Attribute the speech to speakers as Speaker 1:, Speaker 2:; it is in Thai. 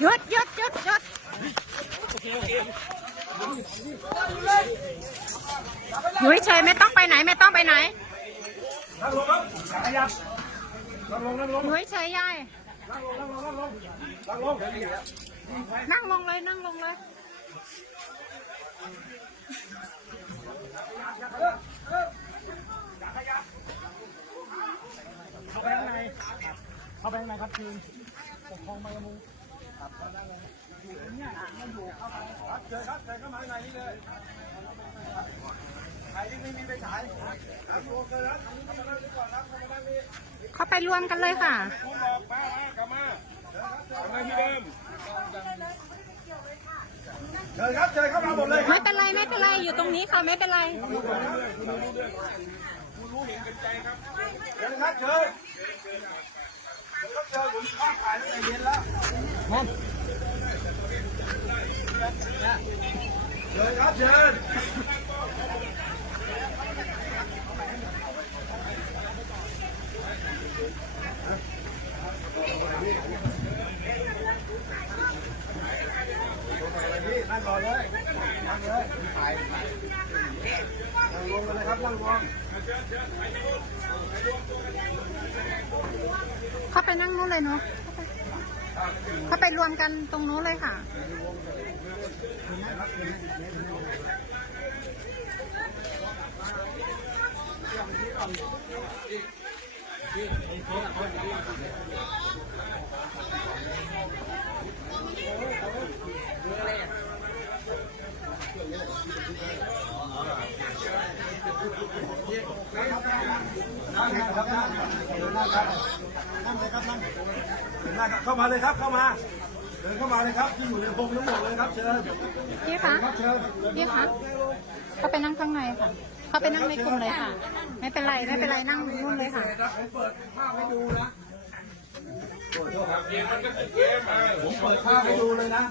Speaker 1: หยุดหยุดหยุดหยุดอยู่เฉยไม่ต้องไปไหนไม่ต้องไปไหน
Speaker 2: นั่งลงลงลง
Speaker 1: อยู่เฉยยาย
Speaker 2: นั่งลง
Speaker 1: เลยนั่งลงเลย
Speaker 2: เข้าไปข้างใน เข้าไปข้างในครับทีมปกครองบางละมุงครับเข้าได้เลยอยู่เนี่ยไม่อยู่เข้าไปครับเชิญครับเชิญเข้ามาข้างในนี่เลยใครที่ไม่มีไปฉายครับรวมกันแล้วเข้ามานั่งดีกว่าครับเข้ามานั่งนี่
Speaker 1: เข้าไปรวมกันเลยค่ะ
Speaker 2: ผมบอกมากลับมากลับมาที่เดิมเชิญครับเชิญเข้ามาหมดเลยค
Speaker 1: ไม่
Speaker 2: รับ
Speaker 1: เป็นไรไม่เป็นไรอยู่ตรงนี้ค่ะไม่เป็นไร
Speaker 2: เชิญครับเชิญเชิญผมข้าวขายตั้งแต่เย็นแล้วเชิญครับเชิญ พี่นั่งรอเลยนั่งเลยถ่ายนั่งลงกันเลยครับนั่งลง
Speaker 1: เข้าไปนั่งนู้นเลยเนาะเข้าไปรวมกันตรงนู้นเลยค่ะ
Speaker 2: นั่งครับนั่งนั่งครับนั่ง เข้ามาเลยครับเข้ามาเดินเข้ามาเลยครับที่อยู่ในพงทั้งหมดเลยครับเชิญ
Speaker 1: พี่คะ
Speaker 2: ครับเชิญ
Speaker 1: พี่คะเขาไปนั่งข้างในค่ะเขาไปนั่งในกลุ่มเลยค่ะ ไม่เป็นไรไม่เป็นไรนั่งนู่นเลยค่ะ
Speaker 2: ผมเปิดภาพให้ดูนะผมเปิดภาพให้ดูเลยนะ